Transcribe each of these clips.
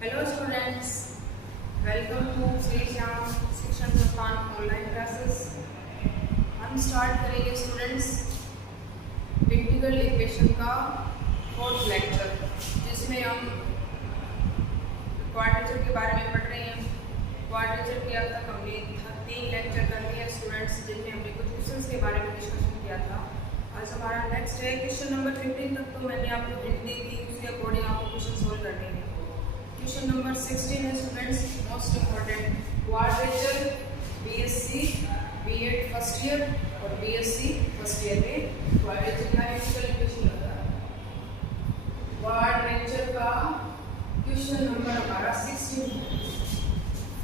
Hello students, welcome to Shri Shyam शिक्षण संस्थान online classes. हम स्टार्ट करेंगे स्टूडेंट्स इंटीग्रल इक्वेशन का फोर्थ लेक्चर, जिसमें हम क्वाड्रेचर के बारे में पढ़ रहे हैं। क्वाड्रेचर के अब तक हमने 3 लेक्चर कर लिए स्टूडेंट्स, जिनमें हमने कुछ क्वेश्चंस के बारे में डिस्कशन किया था। आज हमारा नेक्स्ट है क्वेश्चन नंबर 15 तक तो मैंने आपको हिंट दी थी, उसके अकॉर्डिंग आपको क्वेश्चन सोल्व करने हैं। क्वेश्चन नंबर 16 है students, most important, quadrature BSc BEd first year और बीएससी फर्स्ट ईयर में क्वाड्रेचर का इंटीग्रल इक्वेशन होता है। क्वाड्रेचर का क्वेश्चन नंबर हमारा 16 है।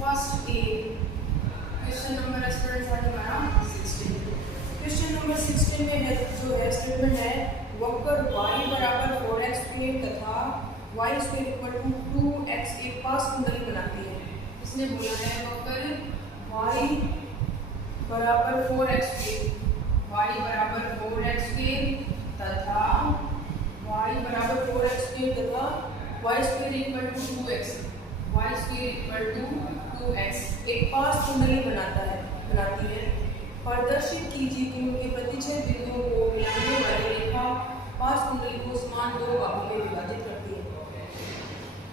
First A question number students आज हमारा 16। क्वेश्चन नंबर 16 में है जो है स्टेटमेंट है वक्र y बराबर 4x² तथा y² इक्वल टू 2x एक पास कुंडली बनाती है। इसने बोला है वक्र y बराबर 4x² y बराबर 4x² तथा y बराबर 4x² तथा y² equal to 2x y² equal to 2x एक पास कुंडली बनाती है। प्रदर्शित कीजिए कि उनके प्रतिच्छेद बिंदुओं को मिलाने वाली रेखा पास कुंडली को समान दो भागों में विभाजित करती है।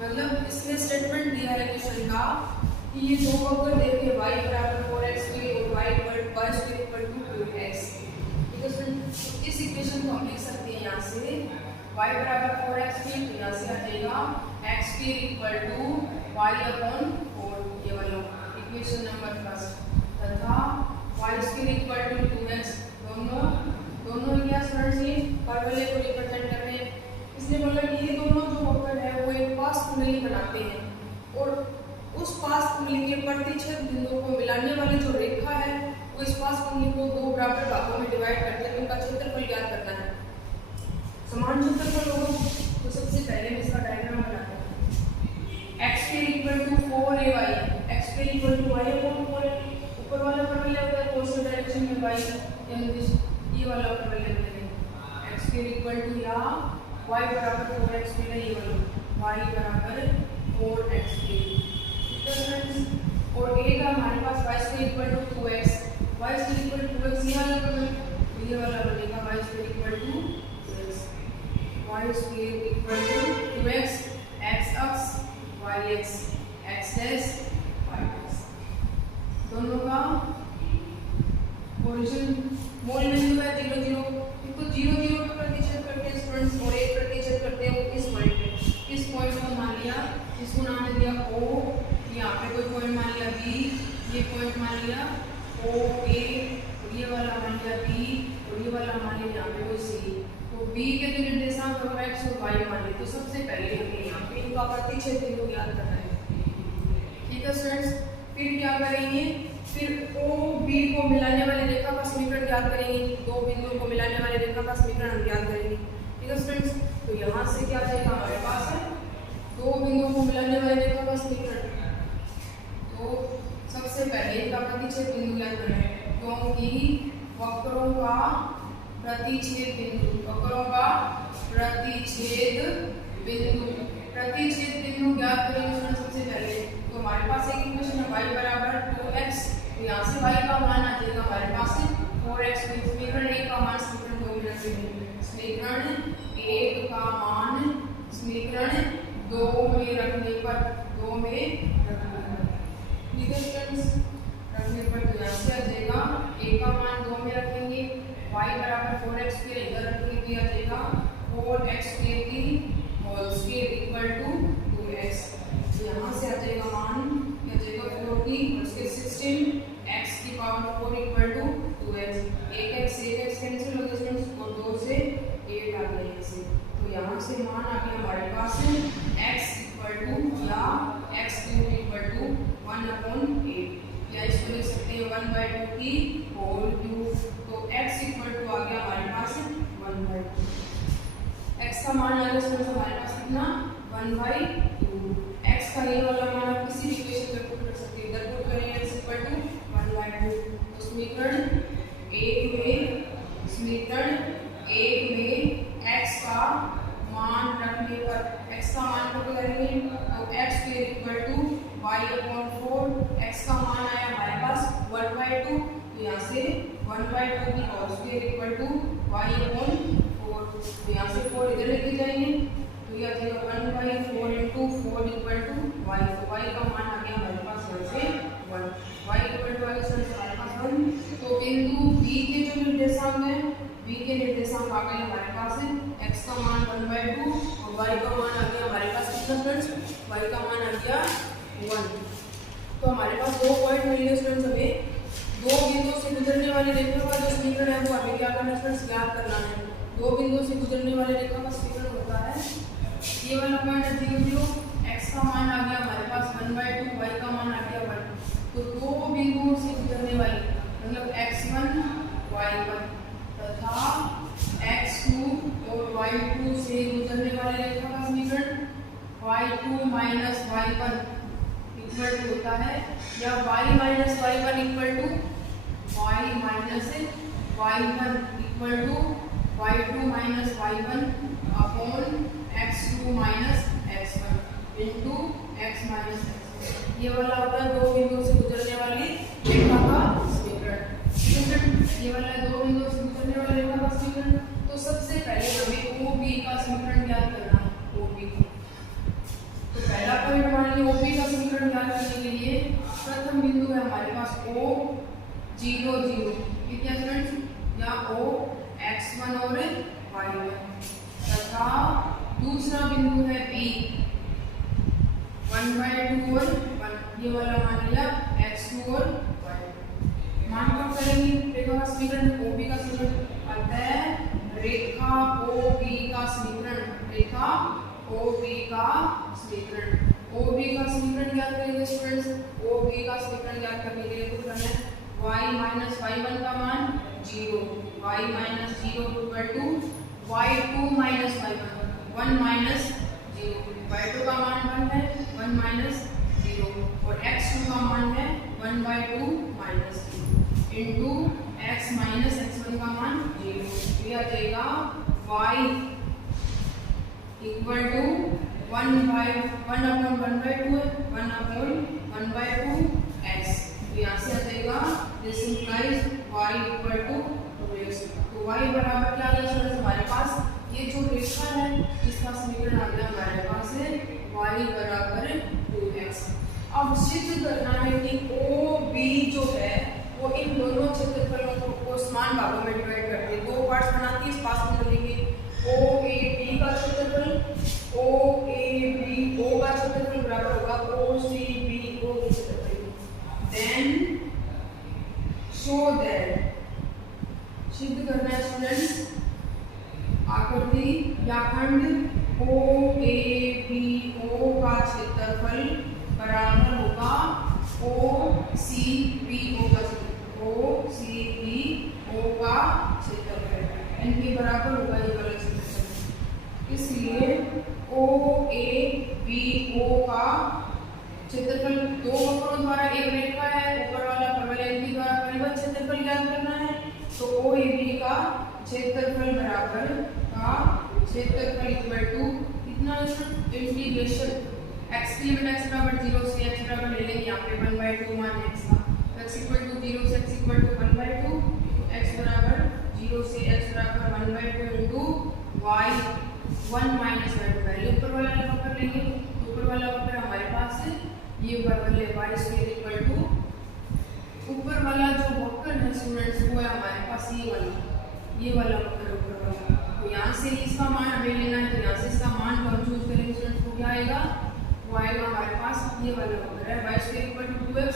मतलब इसने स्टेटमेंट दिया है क्वेश्चन का कि ये दो वक्र देखिए y बराबर 4x² और y² इक्वल टू 2x। इस इक्वेशन को हम लिख सकते हैं यहाँ से y बराबर 4x² तो यहाँ से आ जाएगा x² इक्वल टू y/4, ये वाला इक्वेशन नंबर फर्स्ट, तथा y² इक्वल टू 2x दोनों क्या स्टूडेंट्स ये परवलय को रिप्रेजेंट कर रहे हैं। इसने बोला कि ये दोनों जो वक्र है वो एक पास कुंडली बनाते हैं और उस पास कुंडली के प्रतिच्छेद बिंदुओं को मिलाने वाली जो रेखा है वो इस पास कुंडली को दो बराबर भागों में डिवाइड करते हैं। उनका क्षेत्रफल ज्ञात करना है। समान क्षेत्रफल होगा तो सबसे पहले हम इसका डायग्राम बनाते हैं। x² equal to 4ay x² equal to y/4, ऊपर वाला परवलय होता है कोस डायरेक्शन में y, ये वाला परवलय होता है x² इक्वल टू या y बराबर 4x² है, ये वाला y बराबर 4x²। और a का हमारे पास y² equal to 2x y² equal to 2x, ये वाला बनेगा y² equal to 2x y² equal to 2x x अक्ष y अक्ष x डैश y डैश, दोनों का ओरिजिन मूल बिंदु है 0 0, इनको 0 0 पर प्रतिच्छेद करते हैं स्टूडेंट्स और एक प्रतिच्छेद करते हैं वो इस पॉइंट पे। इस पॉइंट को मान लिया, इसको नाम दे दिया O, यहाँ पे कोई पॉइंट मान लिया B, ये पॉइंट मान लिया O A, और ये वाला मान लिया B, और ये वाला मान लिया यहाँ पे कोई C। तो B के जो निर्देशांक होगा x और y मान लिया। तो सबसे पहले हमें यहाँ पे इनका प्रतिच्छेद बिंदु ज्ञात करना है। ठीक है स्टूडेंट्स, फिर क्या करेंगे, फिर O B को मिलाने वाली रेखा का समीकरण ज्ञात करेंगे। दो बिंदुओं को मिलाने वाली रेखा का समीकरण हम ज्ञात करेंगे। ठीक है स्टूडेंट्स, तो यहाँ से क्या जाएगा हमारे पास है दो बिंदुओं को मिलाने वाली रेखा का समीकरण। तो सबसे पहले इनका प्रतिच्छेद बिंदु ज्ञात करना है, क्योंकि वक्रों का प्रतिच्छेद बिंदु ज्ञात करेंगे सबसे पहले। तो हमारे पास एक इक्वेशन है y बराबर 2x, तो यहाँ से y का मान आ जाएगा हमारे पास 4x। समीकरण 1 का मान समीकरण 2 में रखेंगे, समीकरण 1 का मान समीकरण 2 में रखने पर ठीक है स्टूडेंट्स, रखने पर तो यहाँ से आ जाएगा 1 का मान 2 में रखेंगे, y बराबर 4x के इधर रखेंगे तो आ जाएगा 4x की whole square equal to 2x। यहाँ से आ जाएगा मान क्या जाएगा 40 और उसके 16 x की power 4 equal to 2x। 1x cancel हो गया और 2 से 8 आ गया यहाँ से। तो यहाँ से मान आ गया हमारे पास x इक्वल टू या x³ इक्वल टू 1/8, या इसको लिख सकते हैं 1/2 की होल क्यूब। तो x इक्वल टू आ गया हमारे पास 1/2। x का मान आ गया हमारे पास कितना 1/2। x का ये वाला मान आप किसी भी इक्वेशन में पुट कर सकते हैं, इधर पुट करेंगे x इक्वल टू 1/2। तो समीकरण 1 में x का मान रखने पर x का मान को करेंगे तो x² y/4, x का मान आया हमारे पास 1/2, तो यहाँ से 1/2 की whole square equal to y/4, तो यहाँ से 4 इधर लेके जाएंगे तो ये आ जाएगा 1/4 इंटू 4 इक्वल टू y, तो y का मान आ गया हमारे पास यहाँ से 1, y इक्वल टू y से हमारे पास 1। तो बिंदु B के जो निर्देशांक है, B के निर्देशांक आ गए हमारे पास x का मान 1/2 और y का मान आ गया हमारे पास कितना फ्रेंड्स, y का मान आ गया 1। तो हमारे पास 2 पॉइंट मिल गए स्टूडेंट्स। हमें दो बिंदुओं से गुजरने वाली रेखा का जो समीकरण है वो हमें क्या करना है स्टूडेंट्स, ज्ञात करना है। दो बिंदुओं से गुजरने वाली रेखा का समीकरण होता है ये वाला पॉइंट है 0 0, x का मान आ गया हमारे पास 1/2, y का मान आ गया 1। तो दो बिंदुओं से गुजरने वाली मतलब x1 y1 तथा x2 और y2 से गुजरने वाली रेखा का समीकरण y2 minus y1 equal to होता है या y minus y1 equal to y minus y1 equal to y2 minus y1 upon x2 minus x1 into x minus x1। ये वाला होता है दो बिंदुओं से गुजरने वाली रेखा का समीकरण। ये वाला दो बिंदुओं से गुजरने वाली रेखा का समीकरण। तो सबसे पहले हमें OB का समीकरण ज्ञात करना है, OB का। तो पहला पॉइंट मान लीजिए OB का समीकरण ज्ञात करने के लिए प्रथम बिंदु है हमारे पास O 0 0, ठीक है फ्रेंड्स, या O x1 और y1 तथा दूसरा बिंदु है B 1/2 और 1, ये वाला मान लिया x2 और y। मान कब करेंगे रेखा का समीकरण OB का समीकरण, अतः रेखा OB का समीकरण, रेखा OB का समीकरण, OB का समीकरण ज्ञात करेंगे स्टूडेंट्स। OB का समीकरण ज्ञात करने के लिए कुछ करना है y माइनस y1 का मान 0, y minus 0 equal to y2 minus y1 1 minus 0, y2 का मान 1 है 1 माइनस 0 और x2 का मान है 1/2 minus 0 into x minus x1 का मान 0। यह आ जाएगा y इक्वल टू 1/2 है 1/1/2 x। यहाँ से आ जाएगा this implies y equal to 2x। तो y बराबर क्या आ गया हमारे पास, ये जो रेखा है जिसका समीकरण आ गया हमारे पास है y बराबर 2x। अब सिद्ध करना है कि OB जो है वो इन दोनों क्षेत्रफलों को समान भागों में डिवाइड करती है, दो पार्ट्स बनाती है। इस पास में लिखेंगे OAB का क्षेत्रफल, OAB O का क्षेत्रफल बराबर होगा OCB O के क्षेत्रफल। देन शो दैट, सिद्ध करना है स्टूडेंट्स, आकृति या खंड OABO का क्षेत्रफल बराबर होगा OCBO का क्षेत्रफल, इनके बराबर होगा ये वाला क्षेत्रफल। इसलिए OABO का क्षेत्रफल दो वक्रों द्वारा एक रेखा है, ऊपर वाला परवलय इनके द्वारा परिबद्ध क्षेत्रफल ज्ञात करना है। तो OAB का क्षेत्रफल बराबर का क्षेत्रफल इक्वल टू कितना इंटीग्रेशन x की लिमिट x बराबर 0 से x बराबर ले लेंगे यहाँ पे 1/2 मान x का, x इक्वल टू 0 से x इक्वल टू 1/2, x बराबर 0 से x बराबर 1/2 इंटू y 1 माइनस y2। पहले ऊपर वाला वक्र लेंगे, ऊपर वाला वक्र हमारे पास है ये बराबर है y स्क्वायर इक्वल टू ऊपर वाला जो वक्र है स्टूडेंट्स वो है हमारे पास ये वाला वक्र ऊपर वाला। तो यहाँ से इसका मान हमें लेना है, तो यहाँ से इसका मान हम चूज करेंगे स्टूडेंट्स, तो क्या आएगा वो आएगा हमारे पास ये वाला वक्र है y square equal to 2x,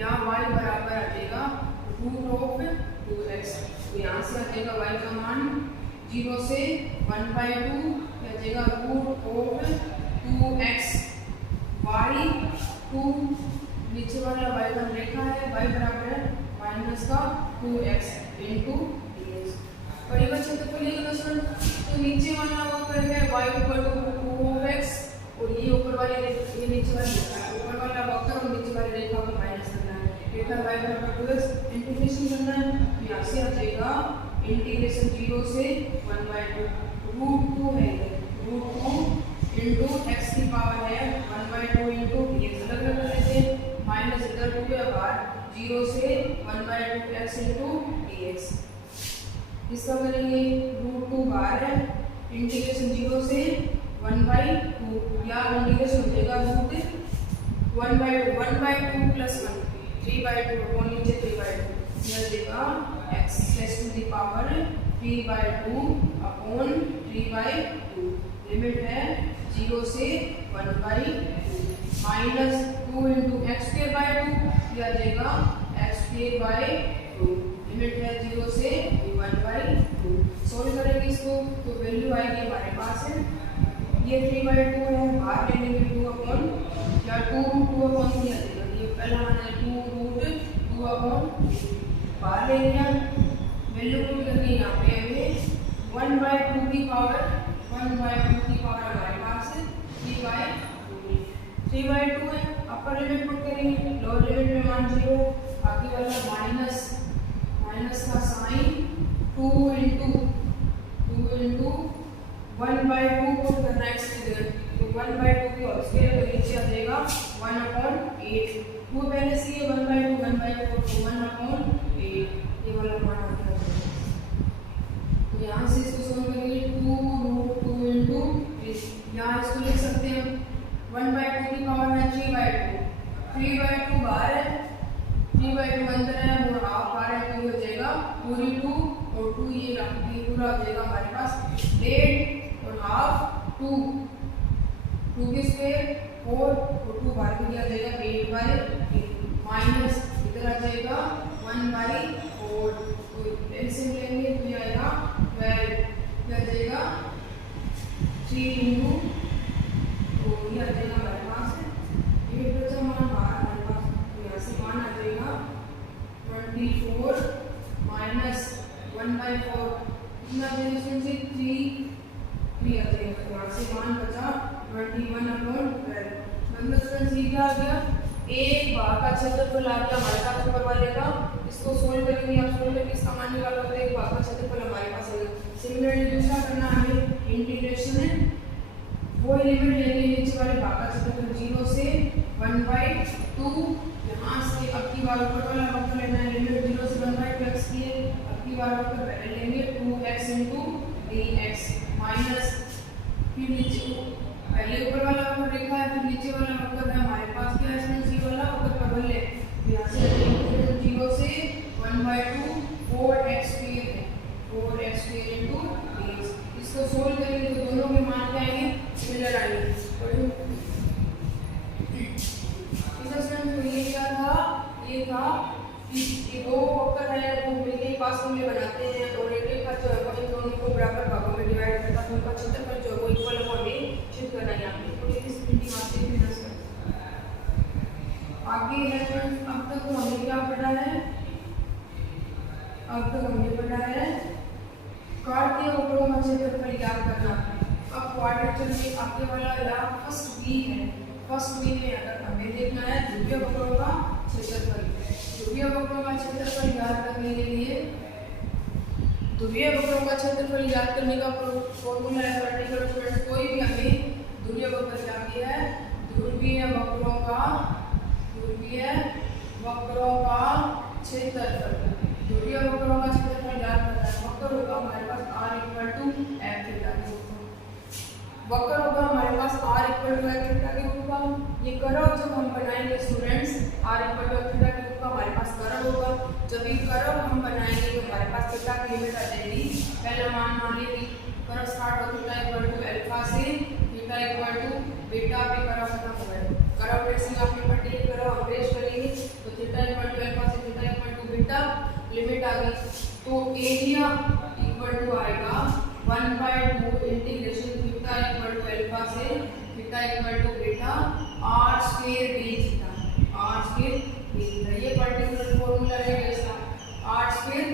या y बराबर आ जाएगा √2x। तो यहाँ से आ जाएगा y का मान 0 से 1/2 आ जाएगा √2x, y 2 नीचे वाला y का रेखा है, y बराबर है माइनस का 2x इंटू dx। परिबद्ध क्षेत्रफल लिखना स्टूडेंट, तो नीचे वाला वक्र है y इक्वल टू 2x और ये ऊपर वाले ये नीचे वाली ऊपर वाला वक्र और नीचे वाली रेखा को माइनस करना है, रेखा y बराबर 2x इंटीग्रेशन करना है। तो यहाँ से आ जाएगा इंटीग्रेशन 0 से 1/2 √2 है √2 इंटू x की पावर है 1/2 इंटू dx। अलग अलग कर लेते हैं, 0 से 1/2 x इंटू dx। इसका करेंगे √2 बाहर है, इंटीग्रेशन 0 से 1/2 या इंटीग्रेशन हो जाएगा √1/2 प्लस 1 3/2 अपॉन नीचे 3/2 यह देगा x raise to the power 3/2 upon 3/2। Limit है 0 से 1/2 minus 2 into x square by 2 यह देगा एक्स स्क्वायर बाई 2। लिमिट है 0 से 1/2। सॉल्व करेंगे इसको तो वैल्यू आएगी हमारे पास है ये 3/2 है, बाहर ले लेंगे 2 अपॉन या 2√2 अपॉन यह देगा ये पहला माना 2√2 अपॉन बाहर ले लिया। वैल्यू पुट करनी यहाँ पे हमें 1/2 की पावर हमारे पास है 3/2 है। अपर लिमिट पुट करेंगे, लोअर लिमिट में मान 0, आगे वाला माइनस का साइन 2 इंटू 1/2 पुट करना है x की जगह तो 1/2 की होल स्क्वायर तो नीचे आ जाएगा 1/8। वो पहले से ये 1/2 1/4 तो 1/8 ये वाला मान आ गया। तो यहाँ से इसको सॉल्व करेंगे 2√2 इंटू यहाँ इसको लिख सकते हैं 1/2 की पावर है 3/2 बाहर है 3/2 अंदर है और हाफ बाहर है तो हो जाएगा पूरी 2 और 2 ये पूरा हो जाएगा हमारे पास 8 और हाफ 2 की स्क्वायर 4 और 2 बाहर भी आ जाएगा 8/8 माइनस इधर आ जाएगा 1/4 तो एलसीएम लेंगे तो ये आएगा 12 क्या जाएगा 3 इंटू तो ये आ जाएगा हमारे पास ये बचा मान बाहर हमारे पास तो यहाँ से मान आ जाएगा 24 माइनस 1/4 कितना देगा इसमें से 3 आ जाएगा तो यहाँ से मान बचा 21/12। मतलब फ्रेंड्स ये क्या आ गया एक भाग का क्षेत्रफल आ गया हमारे पास ऊपर वाले का। इसको सोल्व करेंगे आप सोल्व करके इसका मान निकालो तो एक भाग का क्षेत्रफल हमारे पास आएगा। सिमिलरली दूसरा करना हमें इंटीग्रेशन वो लिमिट लेंगे नीचे वाले भाग का क्षेत्रफल 0 से 1/2 यहाँ से अब की बार ऊपर वाला वक्र लेना है लिमिट 0 से 1/2 x की है। अब की बार वक्र पहले लेंगे 2x इंटू dx माइनस फिर नीचे पहले ऊपर वाला वक्र लिखा है फिर नीचे वाला वक्र है हमारे पास क्या है इसमें सी वाला वक्र का बदल ले यहाँ से 0 से 1/2 4x स्क्वायर है 4x स्क्वायर इंटू dx। इसको सोल्व करेंगे तो दोनों के मान क्या आएंगे सिमिलर आएंगे। तो ये क्या था ये था ये दो वक्र है वो मिलके पास में बनाते हैं और एक का जो है इन दोनों को बराबर भागों में डिवाइड करता है उनका क्षेत्रफल जो है वो इक्वल है वो हमें शिफ्ट करना है यहाँ पे तो इस प्रिंटिंग आपसे भी नजर आगे है फ्रेंड्स। अब तक हमने क्या पढ़ा है काटते वक्रों का क्षेत्रफल ज्ञात करना। अब क्वाड्रेचर में आपके वाला यहाँ फर्स्ट बी है फर्स्ट बी में अगर हमें देखना है ध्रुवीय वक्रों का क्षेत्रफल ज्ञात करने के लिए ध्रुवीय वक्रों का क्षेत्रफल ज्ञात करने का फॉर्मूला है पर्टिकुलर स्टूडेंट कोई भी हमें ध्रुवीय वक्र चाहिए है ध्रुवीय वक्रों का क्षेत्रफल ज्ञात करना है। वक्र होगा हमारे पास r = f थीटा के रूप में वक्र होगा हमारे पास r = f थीटा के रूप में। ये कर्व जब हम बनाएंगे स्टूडेंट्स r = f थीटा के रूप में हमारे पास कर्व होगा। जब ये कर्व हम बनाएंगे तो हमारे पास थीटा की लिमिट आ जाएगी। पहला मान लीजिए कर्व स्टार्ट हो थीटा = अल्फा से थीटा = बीटा पे कर्व खत्म हो गया। कर्व ट्रेसिंग आपने पढ़ी है कर्व हम ट्रेस करेंगे तो थीटा = अल्फा से थीटा = बीटा लिमिट आ गई तो एरिया इक्वल टू आएगा 1/2 integration theta equal to alpha से theta equal to beta r square d theta ये पर्टिकुलर फॉर्मूला है इसका r स्क्वायर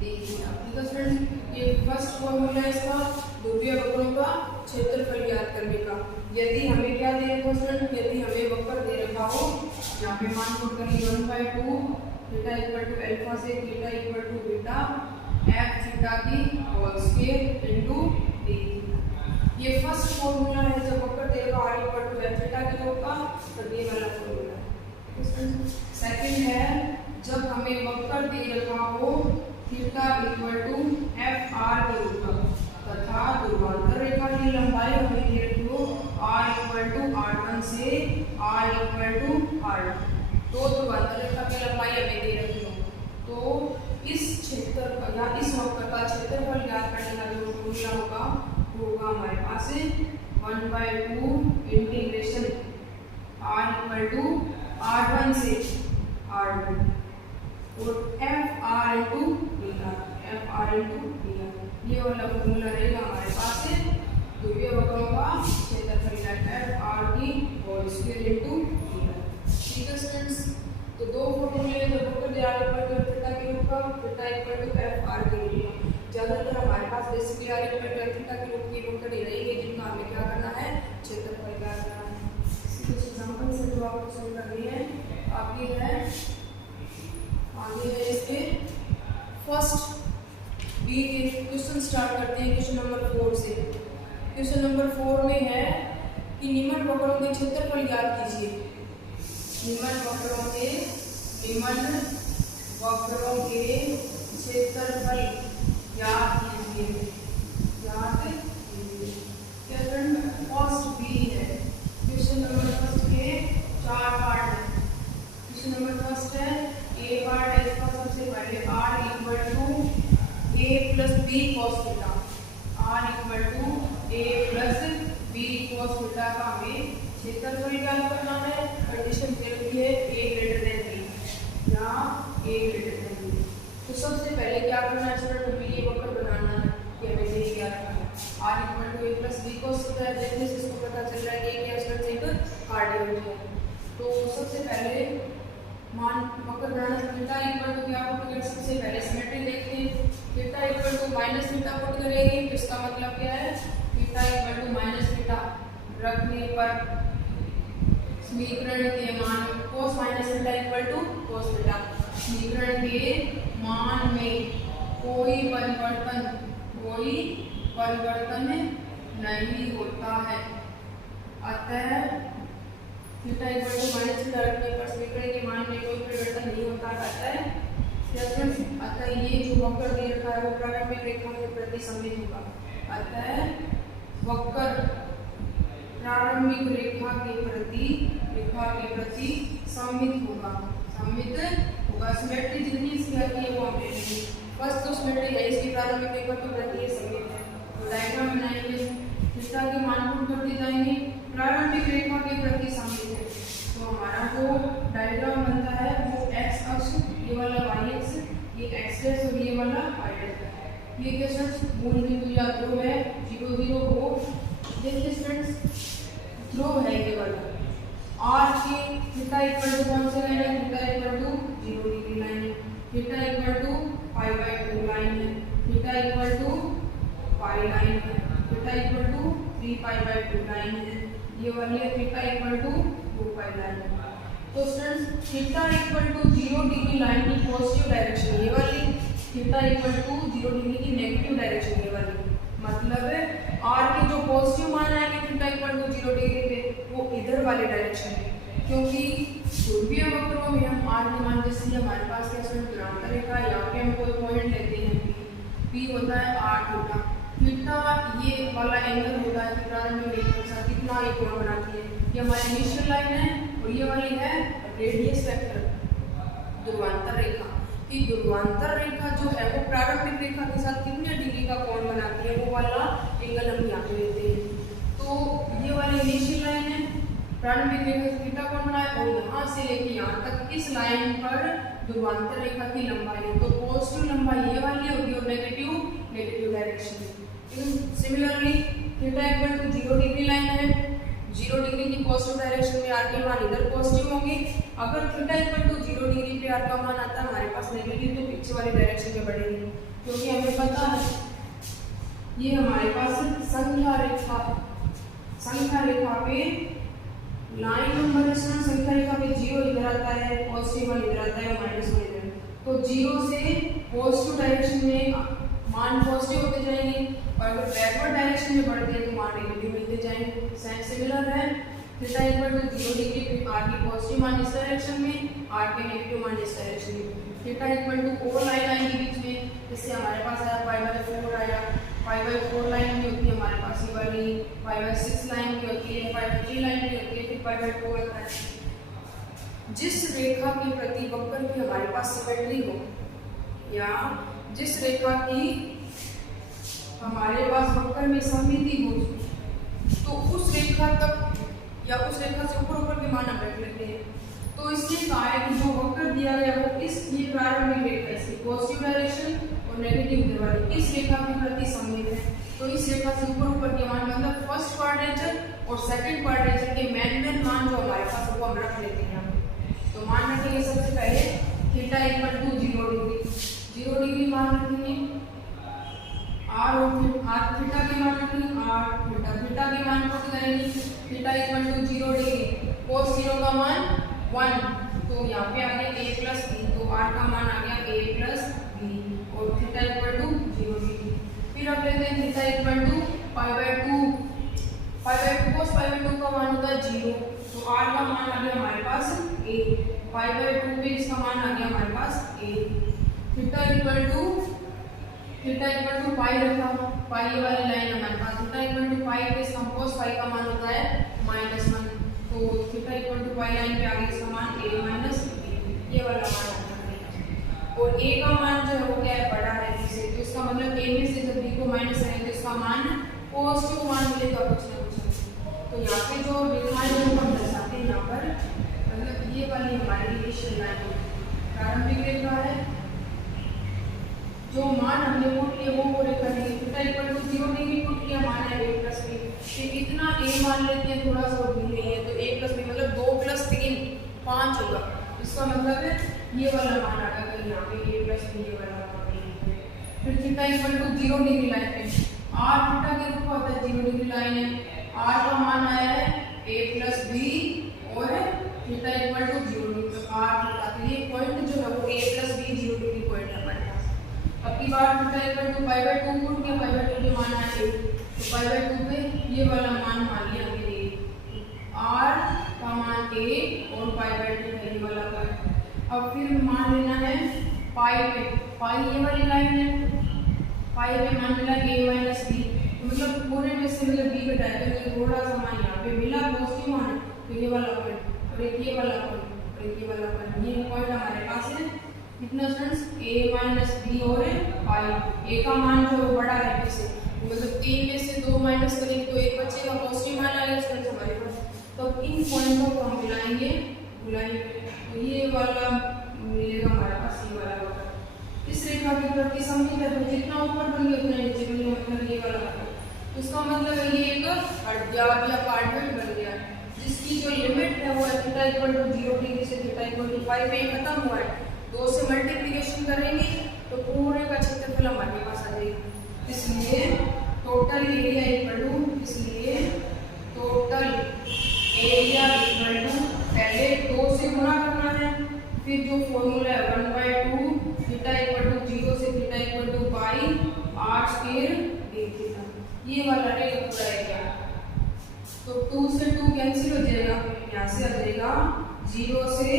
d थीटा। ठीक है फ्रेंड्स ये फर्स्ट फॉर्मूला है इसका ध्रुवीय वक्रों का क्षेत्रफल ज्ञात करने का। यदि हमें क्या दे रखा फ्रेंड्स यदि हमें वक्र दे रखा हो यहाँ पे मान पुट करेंगे 1/2 थीटा इक्वल टू अल्फा से theta equal to beta f theta की whole square into d theta. ये फर्स्ट फॉर्मूला है जब वक्र देगा r equal to f theta के रूप का तो ये वाला फॉर्मूला है। सेकंड है जब हमें वक्र दे रखा हो theta equal to F R के रूप में तथा ध्रुवांतर रेखा की लंबाई हमें दे रखी हो r इक्वल टू r1 से r इक्वल टू r2। तो ध्रुवांतर रेखा की लंबाई हमें दे रखी हो तो इस क्षेत्र या इस वक्र का क्षेत्रफल ज्ञात करने का जो फॉर्मूला होगा वो होगा हमारे पास 1/2 integration r equal to r1 से r2 और एफ आर इंटू ये वाला फॉर्मूला रहेगा हमारे पास है। तो ये वक्रों का क्षेत्रफल एफ आर की होल स्क्वायर इंटू ठीक है स्टूडेंट्स। तो दो फॉर्मूले जो वक्र दिया पर थीटा के रूप का theta equal to F R के रूप में ज्यादातर हमारे पास basically R equal to theta के रूप की वक्र दे रहेंगे जिनका हमें क्या करना है क्षेत्रफल ज्ञात करना है। कुछ एग्जांपल से जो आपको सॉल्व करनी है आगे है इसके फर्स्ट बी के क्वेश्चन स्टार्ट करते हैं क्वेश्चन नंबर 4 से। क्वेश्चन नंबर 4 में है कि निम्न वक्रों के क्षेत्रफल ज्ञात कीजिए। निम्न वक्रों के क्षेत्रफल ज्ञात कीजिए। फर्स्ट बी है क्वेश्चन नंबर फर्स्ट के 4 पार्ट है। क्वेश्चन नंबर फर्स्ट है ए पार्ट है इसका सबसे पहले r equal to a plus b cos theta r equal to a plus b cos theta का हमें क्षेत्रफल ज्ञात करना है। कंडीशन दे रखी है a ग्रेटर देन b या a ग्रेटर देन b। तो सबसे पहले क्या करना है स्टूडेंट ये वक्र बनाना है कि हमें ये ज्ञात करना है r equal to a plus b cos theta देखने से इसको पता चल रहा है कि क्या स्टूडेंट एक कार्डियोइड है। तो सबसे पहले मान वक्र बनाना थीटा इक्वल टू क्या पुट करें सबसे पहले सिमेट्री देखते हैं। Theta equal to minus theta put करेंगे तो इसका मतलब क्या है theta equal to minus theta रखने पर समीकरण के मान cos minus theta equal to cos theta समीकरण के मान में कोई परिवर्तन नहीं होता है। अतः theta equal to minus theta रखने पर समीकरण के मान में कोई परिवर्तन नहीं होता अतः ये जो वक्र दे रखा है वो प्रारंभिक रेखा के प्रति सममित होगा। अतः वक्र प्रारंभिक रेखा के प्रति सममित होगा। सिमेट्री जितनी इसकी आती है वो हम ले लेंगे। फर्स्ट तो सिमेट्री है इसकी प्रारंभिक रेखा के प्रति ये सममित है। तो डायग्राम बनाएंगे थीटा के मान पुट करते जाएंगे प्रारंभिक रेखा के प्रति सममित है। तो हमारा जो डायग्राम बनता है वो x अक्ष ये वाला y अक्ष ये x है और ये वाला y है। ये क्वेश्चन मूल बिंदु या ध्रुव है 0 0 हो। देखिए स्टूडेंट्स ध्रुव है ये वाला r के थीटा इक्वल टू कौन से लाइन है theta equal to 0 degree line है। थीटा इक्वल टू π/2 लाइन है। Theta equal to pi line है। थीटा इक्वल टू 3π/2 लाइन है। ये वाली है थीटा इक्वल टू 2π लाइन है। तो students theta equal to 0 degree line की पॉजिटिव डायरेक्शन ये वाली थीटा इक्वल टू 0 डिग्री की नेगेटिव डायरेक्शन ये वाली मतलब है r के जो पॉजिटिव मान आएंगे थीटा इक्वल टू 0 डिग्री पे वो इधर वाले डायरेक्शन में क्योंकि ध्रुवीय वक्रों में हम r के मान जैसे हमारे पास कैसे ध्रुवांतर रेखा या फिर हम कोई पॉइंट लेते हैं p होता है r थीटा थीटा ये वाला एंगल होता है कि प्रारंभिक रेखा के साथ कितना ये कोण बनाती है। ये हमारी इनिशियल लाइन है और ये वाली है रेडियस वेक्टर ध्रुवांतर रेखा। कि ध्रुवांतर रेखा जो है वो प्रारंभिक रेखा के साथ कितने डिग्री का कोण बनाती है वो वाला एंगल हम यहाँ पे लेते हैं। तो ये वाली इनिशियल लाइन है प्रारंभिक रेखा से थीटा कोण बनाए और यहाँ से लेके यहाँ तक इस लाइन पर ध्रुवांतर रेखा की लंबाई है। तो पॉजिटिव लंबाई ये वाली होगी और नेगेटिव डायरेक्शन में। Similarly theta equal to 0 degree line है 0 डिग्री की पॉजिटिव डायरेक्शन में r के मान इधर पॉजिटिव होंगे। अगर थीटा इक्वल टू 0 डिग्री पे r का मान आता है हमारे पास नेगेटिव तो पीछे वाली डायरेक्शन में बढ़ेगी क्योंकि हमें पता है ये हमारे पास संख्या रेखा पे लाइन नंबर संख्या रेखा पे 0 इधर आता है पॉजिटिव 1 इधर आता है -1 इधर। तो 0 से पॉजिटिव डायरेक्शन में मान पॉजिटिव होते जाएंगे और अगर बैकवर्ड डायरेक्शन में बढ़ते हैं तो मान नेगेटिव मिलते जाएंगे। सिमिलर है थीटा इक्वल टू 0 डिग्री, फिर आर की पॉजिटिव मान इस डायरेक्शन में, आर के नेगेटिव मान इस डायरेक्शन में। Theta equal to O line आएगी बीच में, इससे हमारे पास आया π/4 आया। π/4 लाइन भी होती है हमारे पास ये वाली, π/6 लाइन भी होती है, π/3 लाइन भी होती है, फिर π/2 होता है। जिस रेखा के प्रति वक्र की हमारे पास सिमेट्री हो, या जिस रेखा की हमारे पास वक्र में सममिति हो, तो उस रेखा तक या उस रेखा से ऊपर ऊपर के मान हम रख लेते हैं। तो इसलिए कहा है कि जो वक्र दिया गया वो इस ये प्रारंभिक रेखा इसकी पॉजिटिव डायरेक्शन और नेगेटिव वाली इस रेखा के प्रति सममित है। तो इस रेखा से ऊपर ऊपर के मान मतलब फर्स्ट क्वाड्रेचर और सेकंड क्वाड्रेचर के मेन मान जो हमारे पास वो हम रख लेते हैं। तो मान रखेंगे सबसे पहले theta equal to 0 degree, 0 degree मान रखेंगे, आर और थीटा के मान रखेंगे, आर थीटा के मान पता करेंगे, theta equal to 0 degree, cos 0 का मान 1, तो यहाँ पे आ गया a प्लस बी, तो आर का मान आ गया a प्लस बी और थीटा इक्वल टू 0 डिग्री। फिर अब लेते हैं थीटा इक्वल टू π/2, cos π/2 का मान होता है 0, तो आर का मान आ गया हमारे पास a, π/2 पे इसका मान आ गया हमारे पास a। थीटा इक्वल टू पाई रखा, पाई ये वाली लाइन हमारे पास, थीटा इक्वल टू पाई पे इसका cos पाई का मान होता है -1, तो theta equal to pi line पे आ गया इसका मान a माइनस b, ये वाला मान आता है। और a का मान जो है वो क्या है, बड़ा है b से, तो इसका मतलब a में से जब b को माइनस करेंगे तो इसका मान पॉजिटिव मान मिलेगा कुछ ना कुछ। तो यहाँ पे जो रेखाएं जो हम दर्शाते हैं यहाँ पर, मतलब ये वाली हमारी इनिशियल लाइन है, प्रारंभिक रेखा है, जो मान हमने पुट किया वो रेखा है। Theta equal to 0 degree put किया, मान है a प्लस बी, फिर कितना a मान लेते हैं, थोड़ा सा और भी नहीं है, तो a प्लस बी मतलब 2 प्लस 3 5 होगा, इसका मतलब है ये वाला मान आ गया यहाँ पे a प्लस बी, ये वाला मान। फिर theta equal to 0 degree line पे, r थीटा के रूप में होता है 0 डिग्री लाइन है, r का मान आया है a प्लस बी और थीटा इक्वल टू 0 डिग्री, तो r थीटा, तो ये पॉइंट जो है वो a plus b 0 degree point है हमारे पास। अब की बार थीटा इक्वल टू π/2 पुट किया, π/2 के मान आया a, तो π/2 पे ये वाला मान मान लिया हमने a, r का मान a और π/2 है ये वाला पॉइंट। अब फिर मान लेना है पाई पे, पाई ये वाली लाइन है, पाई पे मान मिला a माइनस b, मतलब पूरे में से मतलब b घटाया तो मुझे थोड़ा सा मान यहाँ पे मिला पॉजिटिव मान, तो ये वाला पॉइंट और एक ये वाला पॉइंट और एक ये वाला पॉइंट, ये पॉइंट हमारे पास है कितना स्टूडेंट्स, a माइनस b और पाई। a का मान जो बड़ा है b से, मतलब 3 में से 2 माइनस करेंगे तो एक बचेगा, पॉजिटिव मान आएगा स्टूडेंट्स हमारे पास। तो इन पॉइंटों को हम मिलाएंगे, तो ये वाला मिलेगा हमारे पास, ये वाला होगा। इस रेखा की प्रति सममित है, तो जितना ऊपर बन गया उतना नीचे बन गया, मतलब ये वाला होगा। तो इसका मतलब ये एक अर्धव्यास या क्वाड्रेंट बन गया, जिसकी जो लिमिट है वो थीटा इक्वल टू 0 डिग्री से थीटा इक्वल टू पाई पे खत्म हुआ है। 2 से मल्टीप्लिकेशन करेंगे तो पूरे का क्षेत्रफल हमारे पास आ जाएगा। इसलिए टोटल एरिया इक्वल टू, इसलिए टोटल एरिया इक्वल टू, पहले 2 से गुणा करना है, फिर जो फॉर्मूला है 1/2 थीटा इक्वल टू 0 से theta equal to pi r square d theta, ये वाला रहेगा पूरा एरिया। तो 2 से 2 कैंसिल हो जाएगा, यहाँ से आ जाएगा 0 से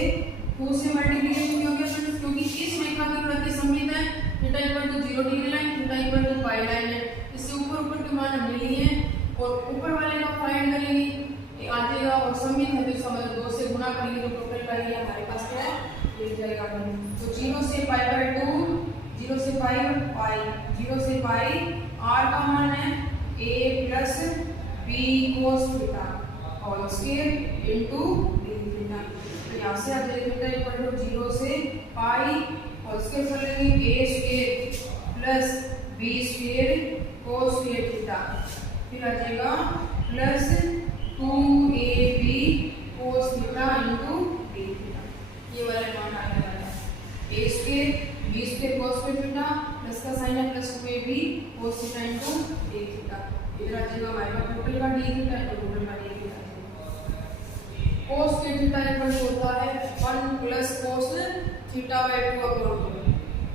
2 से मल्टीप्लिकेशन हो गया, क्योंकि इस रेखा के प्रति सममित है, theta equal to 0 degree line, theta equal to pi line है, इससे ऊपर ऊपर के मान हमने लिए हैं और ऊपर वाले का फाइंड करेंगे, ये आ जाएगा और सममित है तो इसका मतलब 2 से गुणा करेंगे तो टोटल का एरिया हमारे पास क्या है, ये जाएगा। तो 0 से π/2, 0 से पाई, 0 से पाई, r का मान है a plus b cos theta और स्क्वायर इनटू d थीटा, तो यहाँ से आ जाएगा थीटा इक्वल टू 0 से पाई और स्क्वायर कर लेंगे a square plus b square cos square theta, फिर आ जाएगा plus 2ab cos theta into d theta, ये वाला मान आने वाला है। a square b square cos square theta plus का साइन है plus 2ab cos theta into d theta, इधर आ जाएगा हमारे पास टोटल का d थीटा, टोटल का d theta. cos theta equal होता है 1 प्लस cos थीटा/2 अपॉन 2,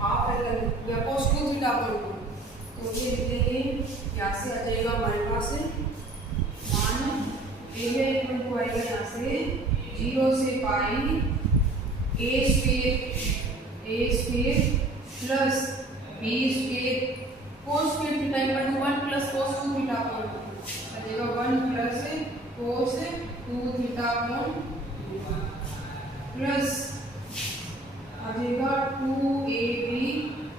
हाफ है या cos 2 थीटा अपॉन 2, तो ये लिख देंगे, यहाँ से आ जाएगा हमारे पास मान एरिया इक्वल टू आएगा यहाँ से 0 से pi A square plus B square cos square theta equal to 1 plus cos 2 theta upon 2 आ जाएगा 1 plus cos 2 theta upon plus आ जाएगा 2ab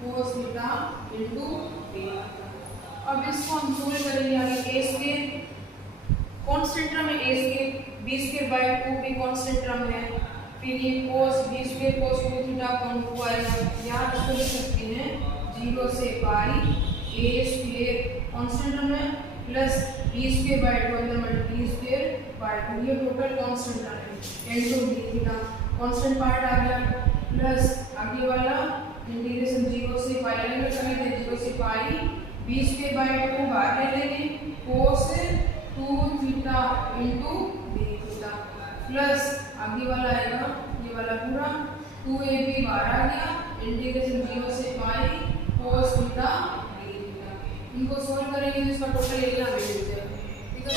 cos theta into b। अब इसको हम सोल्व करेंगे आगे a स्क्वायर कांस्टेंट टर्म है a square b square by 2b constant term है, फिर ये cos b square cos 2 theta upon 2 आएगा। यहाँ इसको लिख सकते हैं 0 से pi a square constant term है plus b square by 2 b square by 2 ये टोटल कांस्टेंट टर्म है into d theta constant part आ गया प्लस आगे वाला इंटीग्रेशन 0 से पाई लेंगे 0 से पाई b स्क्वायर बाय 2 बाहर ले लेंगे cos 2 theta into d theta plus आगे वाला आएगा ये वाला पूरा 2ab बाहर आ गया इंटीग्रेशन 0 से पाई cos थीटा d थीटा। इनको सोल्व करेंगे तो इसका टोटल एरिया हमें मिल जाएगा। ठीक है,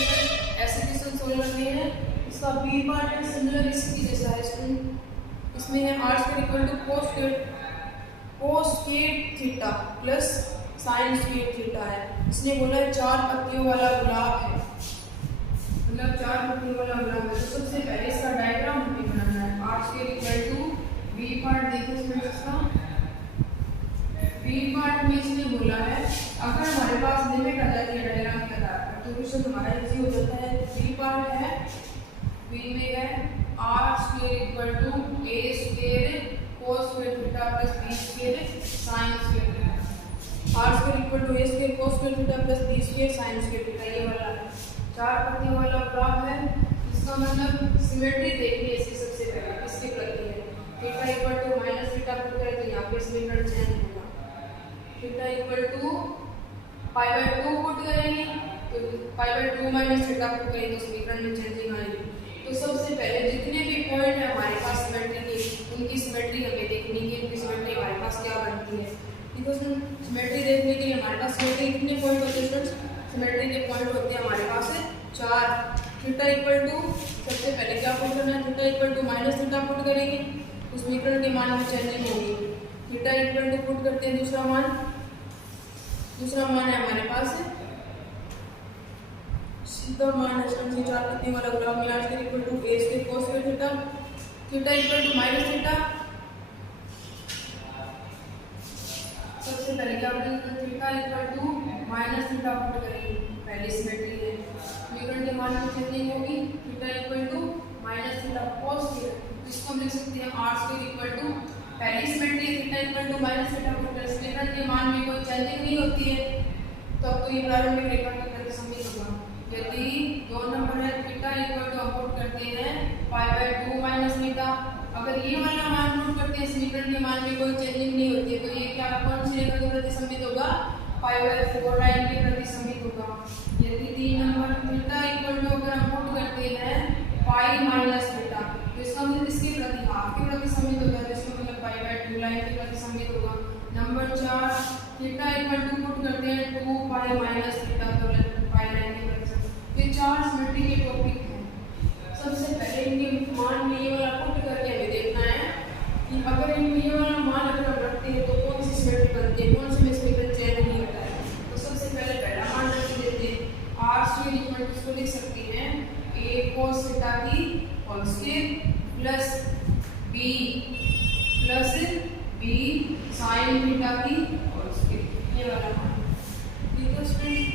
ऐसे क्वेश्चन सोल्व करने हैं। इसका बी पार्ट है सिमिलर इसकी जैसा है स्टूडेंट, इसमें है r square equal to cos square theta plus sin square theta है। इसने बोला 4 पत्तियों वाला गुलाब है, मतलब 4 पत्तियों वाला गुलाब है। तो सबसे पहले इसका डायग्राम हमें बनाना है। r square equal to b part देखो इसमें इसका बी पार्ट में इसने बोला है अगर हमारे पास लिमिट आ जाती है डायग्राम के आधार पर तो क्वेश्चन हमारा इजी हो जाता है। बी पार्ट है बी में है r square equal to a square cos square theta plus b square sin square theta. r square equal to a square cos square theta plus b square sin square theta ये वाला है। 4 पत्तियों वाला graph है। इसका मतलब symmetry देखनी है इसकी सबसे पहले किसकी प्रति है। Theta equal to minus theta put करें तो यहाँ पे समीकरण चेंज होगा। Theta equal to pi by 2 put करेंगे तो pi by 2 minus theta put करेंगे तो समीकरण में चेंजिंग आएगी। तो सबसे पहले जितने भी पॉइंट है हमारे पास सिमेट्री की उनकी सिमेट्री हमें देखनी है, उनकी सिमेट्री हमारे पास क्या बनती है। ठीक है, सिमेट्री देखने के लिए हमारे पास सिमेट्री कितने पॉइंट होते हैं स्टूडेंट्स? सिमेट्री के पॉइंट होते हैं हमारे पास 4। थीटा इक्वल टू सबसे पहले क्या पुट करना है, theta equal to minus theta put करेंगे तो समीकरण के मान में चेंजिंग होगी। थीटा इक्वल टू पुट करते हैं दूसरा मान है हमारे पास सीधा मान है 4 पत्ती वाला गुलाब में r square equal to a square cos square theta. Theta equal to minus theta सबसे पहले क्या करेंगे theta equal to minus theta put करेंगे, पहली सिमेट्री है समीकरण के मान में चेंजिंग होगी। Theta equal to minus theta cos square इसको हम लिख सकते हैं r स्क्वायर इक्वल टू पहली symmetry theta equal to minus theta put करें समीकरण के मान में कोई चेंजिंग नहीं होती है तब तो ये प्रारंभिक रेखा की प्रतिसंधि होगा। यदि 2 नंबर है थीटा इक्वल टू हम पुट करते हैं पाई बाय 2 माइनस थीटा, अगर ये वाला मान पुट करते हैं समीकरण के मान में कोई चेंजिंग नहीं होती है तो ये क्या कौन सी रेखा के प्रति संबंधित होगा? पाई बाय 4 लाइन के प्रति संबंधित होगा। यदि 3 नंबर थीटा इक्वल टू अगर हम पुट करते हैं पाई माइनस थीटा तो इसका मतलब इसके प्रति हाफ के प्रति संबंधित होगा, तो इसका मतलब पाई बाय 2 लाइन के प्रति संबंधित होगा। Number 4 theta equal to put करते हैं 2 पाई माइनस थीटा तो पाई लाइन के प्रति संबंधित। ये 4 सिमेट्री के टॉपिक हैं। सबसे पहले इनके मान में ये वाला पुट करके हमें देखना है कि अगर इनमें ये वाला मान अगर हम रखते हैं तो कौन सी सिमेट्री बनती है, कौन सी में समीकरण चेंज नहीं होता है। तो सबसे पहले पहला मान रख देते हैं r स्क्वायर इक्वल टू इसको लिख सकते हैं a cos थीटा की whole square plus b sin theta की होल स्क्वायर ये वाला मान। ठीक है स्टूडेंट,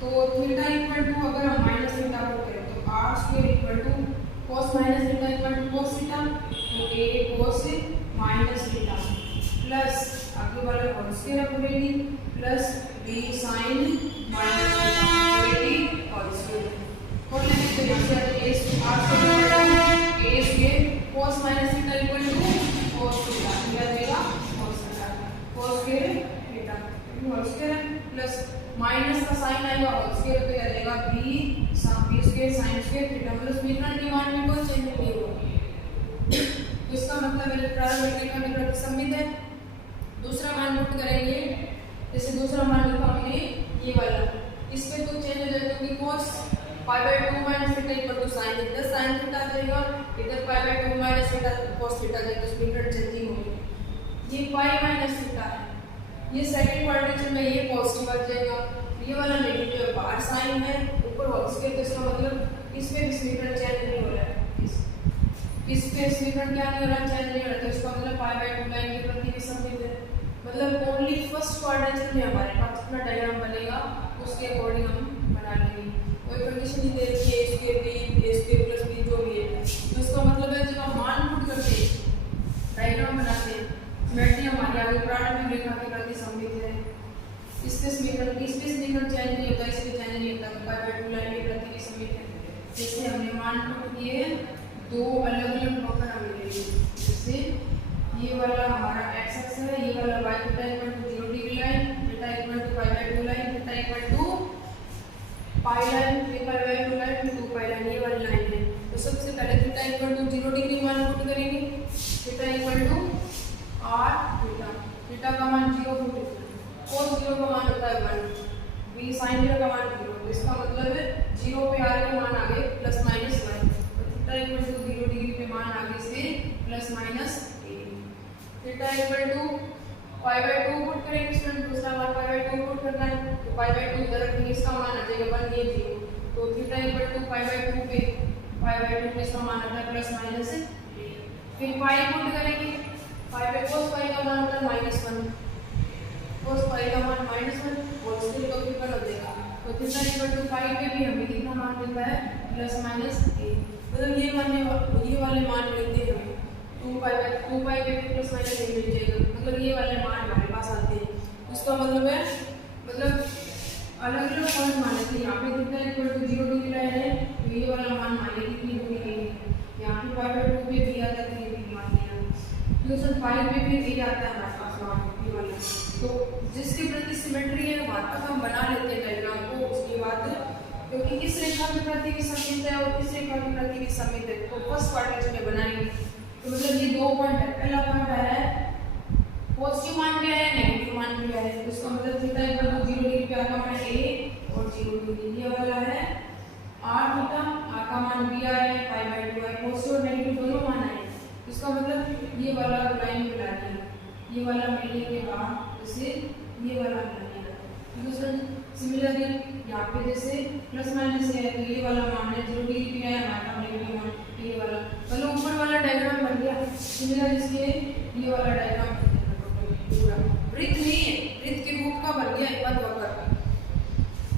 तो थीटा इक्वल टू अगर हम माइनस थीटा पुट करें तो r square equal to cos minus theta equal to cos theta तो a cos minus theta plus आगे वाला whole square updating plus b sin minus theta updating whole square और लेंगे तो यहाँ से a square cos minus theta equal to cos theta मिल जाएगा cos theta cos square theta whole square plus minus का साइन आएगा होल स्क्वायर तो आ जाएगा b square sin square theta मतलब समीकरण के मान में कोई चेंज नहीं होगा। तो इसका मतलब प्रारंभिक रेखा में प्रति संबंधित है। दूसरा मान पुट करेंगे, जैसे दूसरा मान लिखा हमने ये वाला, इस पे तो चेंज हो जाएगा क्योंकि cos पाई बाय 2 माइनस है, इधर साइन थीटा आ जाएगा, इधर pi by 2 minus theta cos theta आ जाएगा, स्प्लिट चेंजिंग होगी। ये पाई माइनस थीटा है, ये सेकंड क्वाड्रेचर में ये पॉजिटिव आ जाएगा, ये वाला नेगेटिव है, बाहर साइन है ऊपर होल स्केयर, तो इसका मतलब इस पे भी स्प्लिट चेंज नहीं हो रहा है, इस पे स्प्लिट क्या नहीं हो रहा, चेंज नहीं हो रहा, तो इसका मतलब पाई बाय 2 लाइन के प्रति भी सममित है। मतलब ओनली फर्स्ट क्वाड्रेचर में हमारे पास कितना डायग्राम बनेगा उसके अकॉर्डिंग हम बना लेंगे। कोई कंडीशन नहीं दे रही है a square b a square plus b जो भी है, तो इसका मतलब है जब हम मान पुट करते हैं डायग्राम बनाते हैं, सिमेट्री हमारी आगे प्रारंभिक रेखा के प्रति सममित है, इसके समीकरण चेंज नहीं होता, इसके चेंज नहीं होता, पाई बाय 2 लाइन के प्रति भी सममित है। जैसे हमने मान पुट किए दो अलग-अलग वक्र हमें मिलेंगे, जैसे ये वाला हमारा x अक्ष है, ये वाला y theta equal to 0 degree line, theta equal to pi by 2 line, theta equal to pi line, 3 pi by 2 line, 2 pi line, ये वाली लाइन है। तो सबसे पहले थीटा इक्वल टू 0 डिग्री मान पुट करेंगे, theta equal to r theta, theta का मान 0 पुट करेंगे, cos 0 का मान होता है 1, b sin 0 का मान 0, तो इसका मतलब है 0 पे r का मान आगे प्लस माइनस 1, तो थीटा इक्वल टू 0 डिग्री पे मान आगे से plus minus theta equal to pi by 2 put करेंगे, स्टूडेंट दूसरा मान पाई बाय 2 पुट करना है, तो पाई बाय 2 इधर रखेंगे, इसका मान आ जाएगा 1 ये 0, तो theta equal to pi by 2 पे पाई बाय 2 पे इसका मान आता है प्लस माइनस, फिर पाई पुट करेंगे, पाई बाय cos पाई का मान होता है -1, cos पाई का मान -1 और स्थिर को भी कर देगा, तो थीटा इक्वल टू पाई पे भी हमें कितना मान मिलता है प्लस माइनस a, मतलब ये वाले मान मिलते हैं हमें 2 पाई पे भी प्लस माइनस a मिल जाएगा, मतलब ये वाले मान हमारे पास आते हैं। उसका मतलब है मतलब अलग-अलग पॉइंट माने थे, यहाँ पे theta equal to 0 degree line है, तो ये वाला मान माने कितनी डिग्री है, यहाँ पे पाई बाय 2 पे भी आ जाती है ये मान लिया, दूसरा पाई पे भी ये आता है हमारे पास मान ये वाला, तो जिसके प्रति सिमेट्री है वहाँ तक हम बना लेते हैं डायग्राम को, उसके बाद क्योंकि इस रेखा के प्रति भी सममित है और इस रेखा के प्रति भी सममित है, तो फर्स्ट क्वाड्रेचर में बनाएंगे, तो मतलब ये दो पॉइंट है, पहला पॉइंट है पॉजिटिव मान क्या है, नेगेटिव मान क्या है, तो इसका मतलब थीटा इक्वल टू 0 डिग्री पे आका मान a और 0 डिग्री, ये वाला है r थीटा, आका मान b है, पाई बाय 2 है, पॉजिटिव और नेगेटिव दोनों मान आए, तो इसका मतलब ये वाला लाइन मिला दिया, ये वाला मिलने के बाद जैसे ये वाला मिला दिया, ठीक है। सिमिलरली यहाँ पे जैसे प्लस माइनस है, तो ये वाला मान है 0 डिग्री पे है, हमारा नेगेटिव मान ये वाला, मतलब ऊपर वाला डायग्राम बन गया, सिमिलर इसके ये वाला डायग्राम पूरा वृत्त नहीं है, वृत्त के रूप का बन गया एक बार वक्र।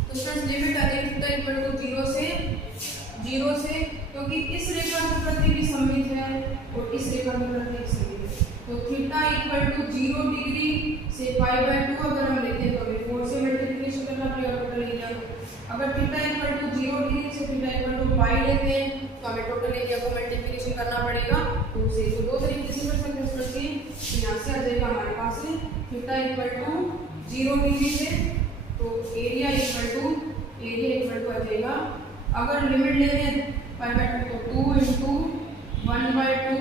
तो स्टूडेंट्स लिमिट आ गई थीटा इक्वल टू 0 से, क्योंकि इस रेखा के प्रति भी सममित है और इस रेखा के प्रति भी सममित है, तो थीटा इक्वल टू 0 डिग्री से पाई बाय 2 अगर हम लेते हैं तो हमें 4 से मल्टीप्लिकेशन करना पड़ेगा टोटल एरिया को, अगर थीटा इक्वल टू 0 डिग्री से थीटा इक्वल टू पाई लेते हैं तो हमें टोटल एरिया को मल्टीप्लिकेशन करना पड़ेगा 2 से, तो दो तरीके से कर सकते हैं स्टूडेंट, यहाँ से आ जाएगा हमारे पास थीटा इक्वल टू 0 डिग्री से, तो एरिया इक्वल टू आ जाएगा, अगर लिमिट लेते हैं पाई बाय 2 तो 2 इंटू 1/2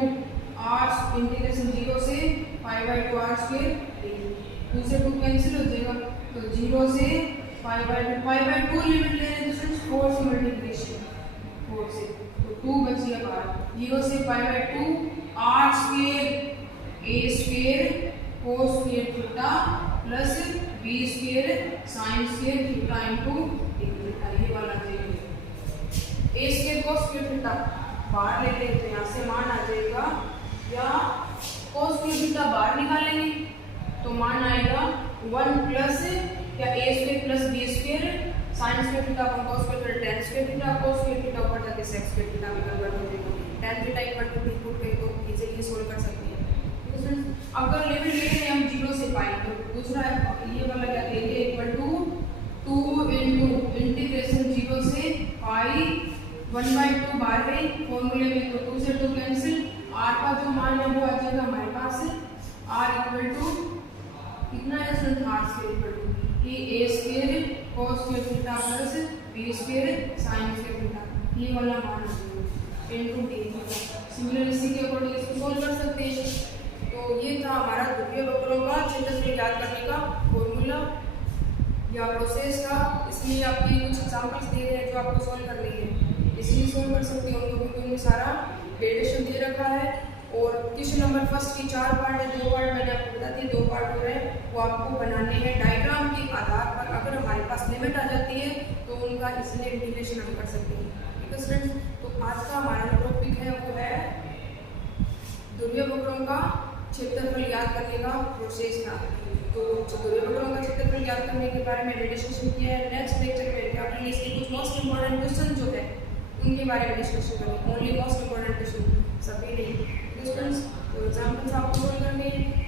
r इंटीग्रेशन 0 से पाई बाय 2 r स्क्वायर, 2 से 2 कैंसिल हो जाएगा, तो 0 से पाई बाय 2 लिमिट ले रहे हैं तो 4 से मल्टीप्लिकेशन 4 से, तो 2 बच गया बाहर, 0 से पाई by 2 r square a square cos square theta plus b square sin square theta into theta, ये वाला चाहिए a square cos square theta बाहर ले लेते हैं, यहाँ से मान आ जाएगा, या cos स्क्वायर थीटा बाहर निकालेंगे तो मान आएगा 1 प्लस या a square plus b square sin square theta अपन cos square tan square theta cos square theta ऊपर जाके sec स्क्वायर थीटा में कन्वर्ट हो जाएगा, tan theta equal to b put करके तो इजीली सोल्व कर सकते हैं। अगर लिमिट लेते हैं हम 0 से पाई, तो दूसरा ये वाला क्या area equal to 2 into integration 0 से पाई 1/2 बाहर गई फॉर्मूले में, तो 2 से 2 कैंसिल, r का जो मान है वो आ जाएगा हमारे पास r इक्वल टू कितना है student, r square equal to ये a square cos square theta plus b square sin square theta, ये वाला मान आ जाएगा इनटू d थीटा। सिमिलर इसी के अकॉर्डिंग इसको सोल्व कर सकते हैं। तो ये था हमारा ध्रुवीय वक्रों का क्षेत्रफल ज्ञात करने का फॉर्मूला या प्रोसेस का, इसमें आपकी कुछ एग्जांपल्स दे रहे हैं जो आपको सॉल्व करनी है। इसलिए सॉल्व कर सकते हैं उनको क्योंकि उन्हें सारा डेरिवेशन दे रखा है। और क्वेश्चन नंबर फर्स्ट की 4 पार्ट है, 2 पार्ट मैंने आपको बता दिए, 2 पार्ट हो रहे हैं वो आपको बनाने हैं डायग्राम के आधार पर। अगर हमारे पास लिमिट आ जाती है तो उनका इसलिए इंटीग्रेशन हम कर सकते हैं। ठीक है स्टूडेंट्स, तो आज का हमारा जो टॉपिक है वो है ध्रुवीय वक्रों का क्षेत्रफल याद करने का प्रोसेस था। तो ध्रुवीय वक्रों का क्षेत्रफल याद करने के बारे में डिस्कशन किया है। नेक्स्ट लेक्चर में अपने इसके कुछ मोस्ट इंपॉर्टेंट क्वेश्चन जो है उनके बारे में डिस्कशन करेंगे। ओनली मोस्ट इंपॉर्टेंट क्वेश्चन, सभी नहीं। स्टूडेंट्स, तो एग्जाम्पल्स आपको सोल्व करने हैं।